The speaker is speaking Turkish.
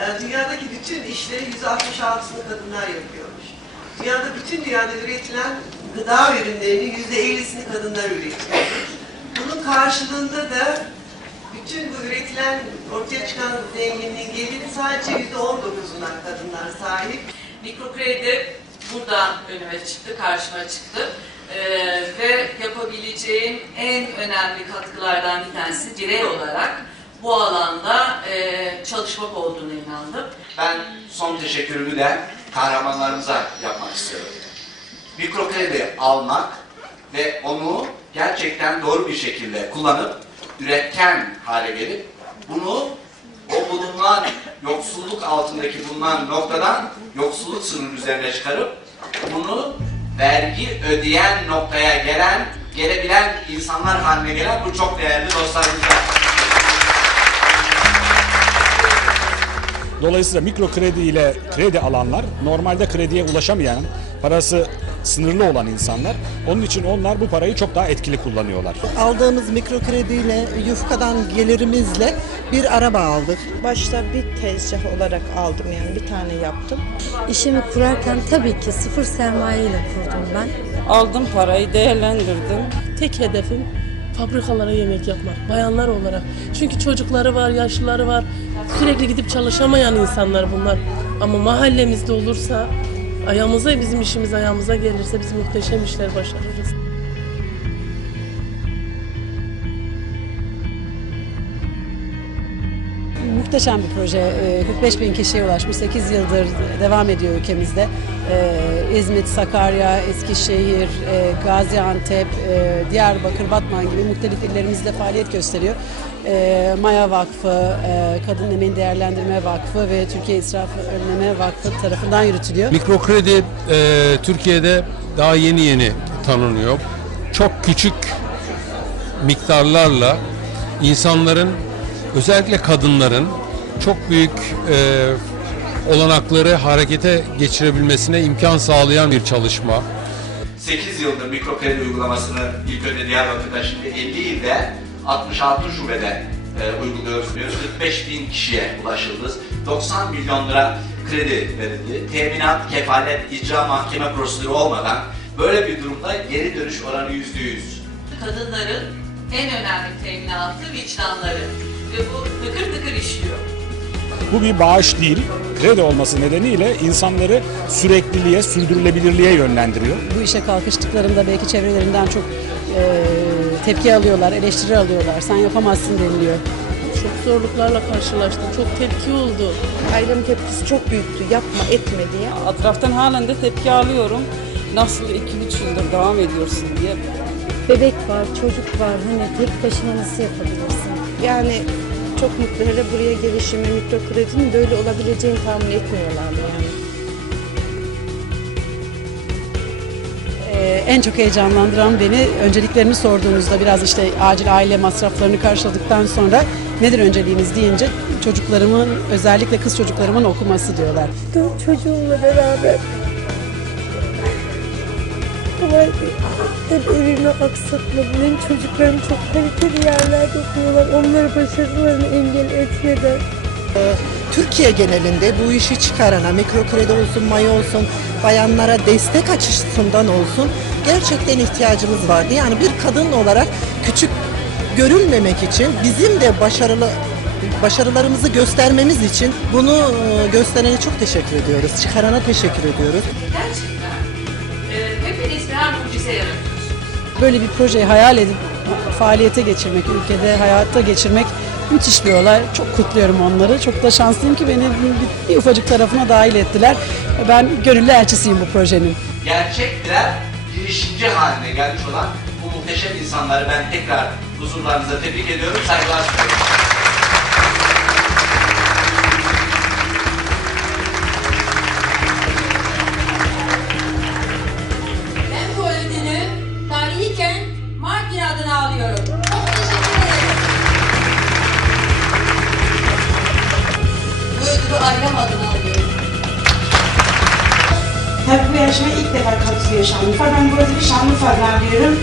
e, dünyadaki bütün işleri %66'sını kadınlar yapıyormuş. Dünyada bütün dünyada üretilen gıda ürünlerinin %50'sini kadınlar üretiyormuş. Bunun karşılığında da bütün bu üretilen ortaya çıkan zenginliğin geliri sadece %19'una kadınlar sahip. Mikrokredi buradan önüme çıktı, karşıma çıktı. Ee, ve yapabileceğim en önemli katkılardan bir tanesi birey olarak bu alanda e, çalışmak olduğuna inandım. Ben son teşekkürümü de kahramanlarımıza yapmak istiyorum. Mikrokredi almak ve onu gerçekten doğru bir şekilde kullanıp üretken hale gelip bunu o bulunan yoksulluk altındaki bulunan noktadan yoksulluk sınırı üzerine çıkarıp bunu vergi ödeyen noktaya gelen, gelebilen insanlar haline gelen bu çok değerli dostlarımıza Dolayısıyla mikro kredi ile kredi alanlar normalde krediye ulaşamayan, parası sınırlı olan insanlar. Onun için onlar bu parayı çok daha etkili kullanıyorlar. Aldığımız mikro krediyle, yufkadan gelirimizle bir araba aldık. Başta bir tezgah olarak aldım yani bir tane yaptım. İşimi kurarken tabii ki sıfır sermaye ile kurdum ben. Aldım parayı değerlendirdim. Tek hedefim fabrikalara yemek yapmak, bayanlar olarak. Çünkü çocukları var, yaşlıları var. Sürekli gidip çalışamayan insanlar bunlar. Ama mahallemizde olursa, ayağımıza bizim işimiz ayağımıza gelirse biz muhteşem işler başarırız. Muhteşem bir proje. Ee, 45 bin kişiye ulaşmış. 8 yıldır devam ediyor ülkemizde. Ee, İzmit, Sakarya, Eskişehir, e, Gaziantep, e, Diyarbakır, Batman gibi muhtelif illerimizde faaliyet gösteriyor. Ee, Maya Vakfı, e, Kadın Emeğini Değerlendirme Vakfı ve Türkiye İsraf Önleme Vakfı tarafından yürütülüyor. Mikrokredi e, Türkiye'de daha yeni yeni tanınıyor. Çok küçük miktarlarla insanların özellikle kadınların çok büyük e, olanakları harekete geçirebilmesine imkan sağlayan bir çalışma. 8 yıldır mikrokredi uygulamasını ilk önce Diyarbakır'da şimdi 50 ilde 66 şubede e, uyguluyoruz diyoruz. 45 bin kişiye ulaşıldı. 90 milyon lira kredi verildi. Teminat, kefalet, icra mahkeme prosedürü olmadan böyle bir durumda geri dönüş oranı %100. Kadınların en önemli teminatı vicdanları ve bu tıkır tıkır işliyor. Bu bir bağış değil, kredi olması nedeniyle insanları sürekliliğe, sürdürülebilirliğe yönlendiriyor. Bu işe kalkıştıklarında belki çevrelerinden çok e, tepki alıyorlar, eleştiri alıyorlar. Sen yapamazsın deniliyor. Çok zorluklarla karşılaştım, çok tepki oldu. Ailemin tepkisi çok büyüktü yapma etme diye. Etraftan halen de tepki alıyorum. Nasıl iki üç yıldır devam ediyorsun diye. Bebek var, çocuk var. Hani tek başına nasıl yapabilirsin? Yani çok mutlu hele buraya gelişimi mikro kredinin böyle olabileceğini tahmin etmiyorlardı yani. Ee, en çok heyecanlandıran beni önceliklerini sorduğumuzda biraz işte acil aile masraflarını karşıladıktan sonra nedir önceliğiniz deyince çocuklarımın özellikle kız çocuklarımın okuması diyorlar. Dört çocuğumla beraber. Ama hep evimi aksatmadı. Benim çocuklarım çok kaliteli yerlerde okuyorlar. Onları başarılarını engel etmeden. Türkiye genelinde bu işi çıkarana, mikro kredi olsun, maya olsun, bayanlara destek açısından olsun gerçekten ihtiyacımız vardı. Yani bir kadın olarak küçük görülmemek için bizim de başarılı başarılarımızı göstermemiz için bunu e, gösterene çok teşekkür ediyoruz. Çıkarana teşekkür ediyoruz. Gerçekten mucize yaratıyorsunuz. Böyle bir projeyi hayal edip faaliyete geçirmek, ülkede hayata geçirmek müthiş bir olay. Çok kutluyorum onları. Çok da şanslıyım ki beni bir, bir ufacık tarafına dahil ettiler. Ben gönüllü elçisiyim bu projenin. Gerçek birer girişimci haline gelmiş olan bu muhteşem insanları ben tekrar huzurlarınıza tebrik ediyorum, saygılar. Adına alıyorum. Çok teşekkür ederim. Bu ödülü ailem adına alıyorum. Tabii bu yarışmaya ilk defa katılıyor Şanlıurfa. Ben bu ödülü Şanlıurfa'dan veriyorum.